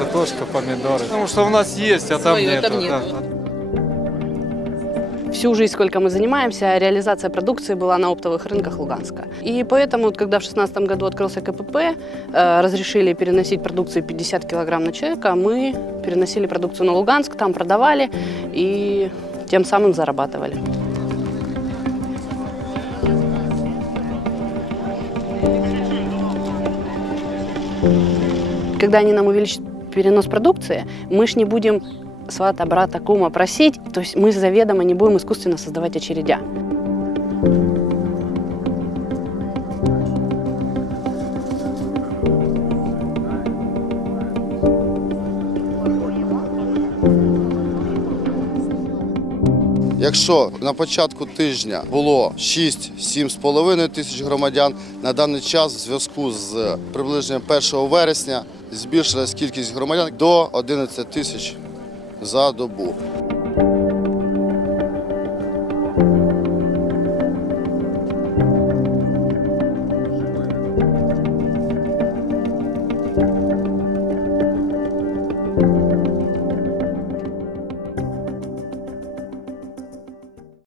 картошка, помидоры. Потому что у нас есть, а там нет. Всю жизнь, сколько мы занимаемся, реализация продукции была на оптовых рынках Луганска. И поэтому, когда в 2016 году открылся КПП, разрешили переносить продукцию 50 килограмм на человека, мы переносили продукцию на Луганск, там продавали и тем самым зарабатывали. Когда они нам увеличат перенос продукции, мы ж не будем свата, брата, кума просить, то есть мы заведомо не будем искусственно создавать очередя. Якщо на початку тижня було 6–7,5 тисяч громадян, на даний час в зв'язку з приближенням 1 вересня збільшилась кількість громадян до 11 тисяч за добу.